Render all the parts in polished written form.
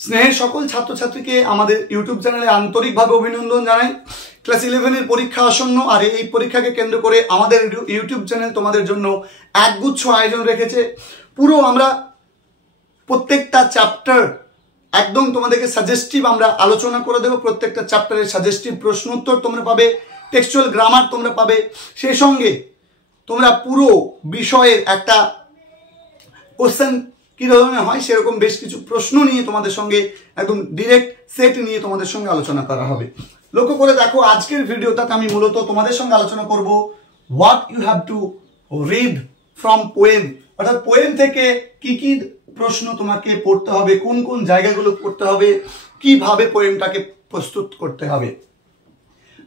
স্নেহের সকল ছাত্রছাত্রীকে আমাদের ইউটিউব চ্যানেলে আন্তরিকভাবে অভিনন্দন জানাই। ক্লাস 11 এর পরীক্ষা আসন্ন, আর এই পরীক্ষাকে কেন্দ্র করে আমাদের ইউটিউব চ্যানেল তোমাদের জন্য একগুচ্ছ আয়োজন রেখেছে। পুরো আমরা প্রত্যেকটা চ্যাপ্টার একদম তোমাদেরকে সাজেস্টিভ আমরা আলোচনা করে দেবো। প্রত্যেকটা চ্যাপ্টারের সাজেস্টিভ প্রশ্ন উত্তর তোমরা পাবে, টেক্সচুয়াল গ্রামার তোমরা পাবে, সেই সঙ্গে তোমরা পুরো বিষয়ের একটা কোশ্চেন কি ধরনের হয় সেরকম বেশ কিছু প্রশ্ন নিয়ে তোমাদের সঙ্গে একদম ডিরেক্ট সেট নিয়ে তোমাদের সঙ্গে আলোচনা করা হবে। লক্ষ্য করে দেখো, আজকের ভিডিওটাতে আমি মূলত তোমাদের সঙ্গে আলোচনা করব what you have to read from poem, অর্থাৎ পোয়েম থেকে কি কি প্রশ্ন তোমাকে পড়তে হবে, কোন কোন জায়গাগুলো পড়তে হবে, কিভাবে পোয়েমটাকে প্রস্তুত করতে হবে।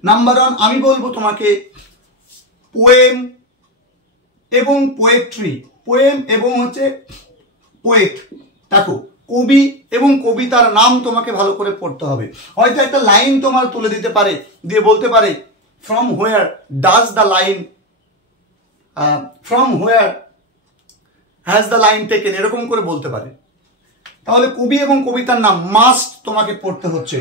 নাম্বার 1 আমি বলবো তোমাকে পোয়েম এবং পোয়েট্রি, পোয়েম এবং হচ্ছে পোয়েট। দেখো, কবি এবং কবিতার নাম তোমাকে ভালো করে পড়তে হবে। হয়তো একটা লাইন তোমার তুলে দিতে পারে, দিয়ে বলতে পারে from where does the line, from where has the line taken, এরকম করে বলতে পারে। তাহলে কবি এবং কবিতার নাম মাস্ট তোমাকে পড়তে হচ্ছে।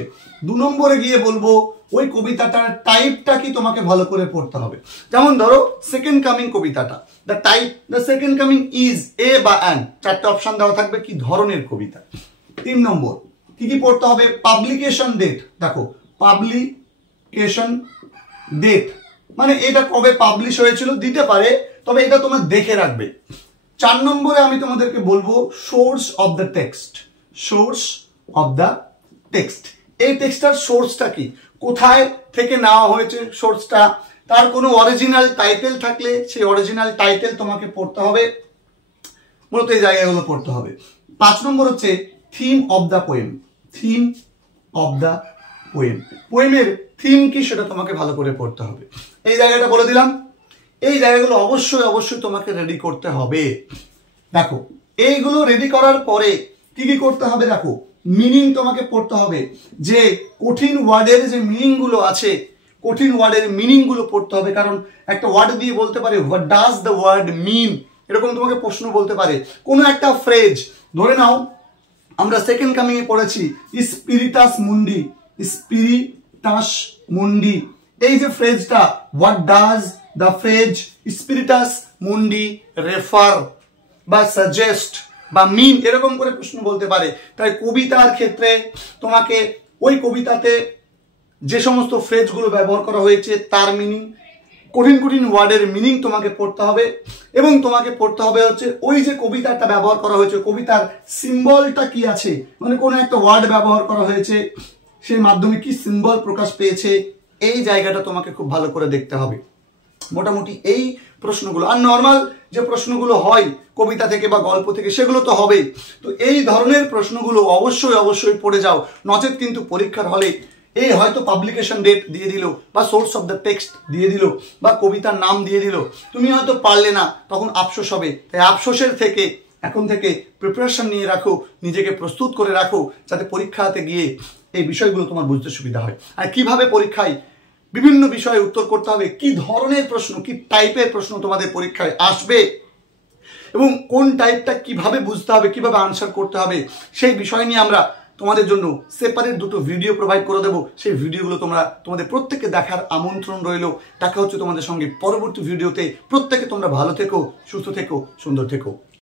2 নম্বরে গিয়ে বলবো ওই কবিতাটার টাইপটা কি তোমাকে ভালো করে পড়তে হবে। যেমন ধরো সেকেন্ড কামিং কবিতাটা, the type, the second coming is a বা অ্যান, 4টে অপশন দেওয়া থাকবে কি ধরনের কবিতা। 3 নম্বর কি কি পড়তে হবে, পাবলিকেশন ডেট। দেখো, পাবলিকেশন ডেট মানে এটা কবে পাবলিশ হয়েছিল দিতে পারে, তবে এটা তোমরা দেখে রাখবে। 4 নম্বরে আমি তোমাদেরকে বলবো source of the text, source of the text. এই টেক্সটার সোর্সটা কি, কোথায় থেকে নেওয়া হয়েছে সোর্সটা, তার কোনো অরিজিনাল টাইটেল থাকলে সেই অরিজিনাল টাইটেল তোমাকে পড়তে হবে। মূলত এই জায়গাগুলো পড়তে হবে। 5 নম্বর হচ্ছে theme of the poem, theme of the poem, পোয়েমের থিম কি সেটা তোমাকে ভালো করে পড়তে হবে। এই জায়গাটা বলে দিলাম। এই জায়গাগুলো অবশ্যই অবশ্যই তোমাকে রেডি করতে হবে। দেখো, এইগুলো রেডি করার পরে কি কি করতে হবে, দেখো মিনিং তোমাকে পড়তে হবে। যে কঠিন ওয়ার্ডের যে মিনিং গুলো আছে, কঠিন ওয়ার্ডের মিনিং গুলো পড়তে হবে। কারণ একটা ওয়ার্ড দিয়ে বলতে পারে হোয়াট ডাজ দ্য ওয়ার্ড মিন, এরকম তোমাকে প্রশ্ন বলতে পারে। কোনো একটা ফ্রেজ ধরে নাও, আমরা সেকেন্ড কামিং এ পড়েছি স্পিরিটাস মুন্ডি, স্পিরিটাস মুন্ডি। এই যে ফ্রেজটা, what does the phrase Spiritus Mundi refer বা সাজেস্ট বা মিন, এরকম করে প্রশ্ন বলতে পারে। তাই কবিতার ক্ষেত্রে তোমাকে ওই কবিতাতে যে সমস্ত ফ্রেজগুলো ব্যবহার করা হয়েছে তার মিনিং, কঠিন কঠিন ওয়ার্ডের মিনিং তোমাকে পড়তে হবে। এবং তোমাকে পড়তে হবে হচ্ছে ওই যে কবিতাটা ব্যবহার করা হয়েছে, কবিতার সিম্বলটা কি আছে, মানে কোনো একটা ওয়ার্ড ব্যবহার করা হয়েছে সেই মাধ্যমে কি সিম্বল প্রকাশ পেয়েছে, এই জায়গাটা তোমাকে খুব ভালো করে দেখতে হবে। মোটামুটি এই প্রশ্নগুলো, আর নর্মাল যে প্রশ্নগুলো হয় কবিতা থেকে বা গল্প থেকে সেগুলো তো হবেই। তো এই ধরনের প্রশ্নগুলো অবশ্যই অবশ্যই পড়ে যাও, নচেত কিন্তু পরীক্ষার হলে এই হয়তো পাবলিকেশন ডেট দিয়ে দিল বা সোর্স অফ দ্য টেক্সট দিয়ে দিল বা কবিতার নাম দিয়ে দিল, তুমি হয়তো পারলে না, তখন আফসোস হবে। তাই আফসোসের থেকে এখন থেকে প্রিপারেশন নিয়ে রাখো, নিজেকে প্রস্তুত করে রাখো, যাতে পরীক্ষাতে গিয়ে এই বিষয়গুলো তোমার বুঝতে সুবিধা হয়। আর কিভাবে পরীক্ষায় বিভিন্ন বিষয়ে উত্তর করতে হবে, কি ধরনের প্রশ্ন, কি টাইপের প্রশ্ন তোমাদের পরীক্ষায় আসবে এবং কোন টাইপটা কিভাবে বুঝতে হবে, কিভাবে আনসার করতে হবে, সেই বিষয় নিয়ে আমরা তোমাদের জন্য সেপারেট 2টো ভিডিও প্রোভাইড করে দেবো। সেই ভিডিওগুলো তোমাদের প্রত্যেককে দেখার আমন্ত্রণ রইল। দেখা হচ্ছে তোমাদের সঙ্গে পরবর্তী ভিডিওতে। প্রত্যেকে তোমরা ভালো থেকো, সুস্থ থেকো, সুন্দর থেকো।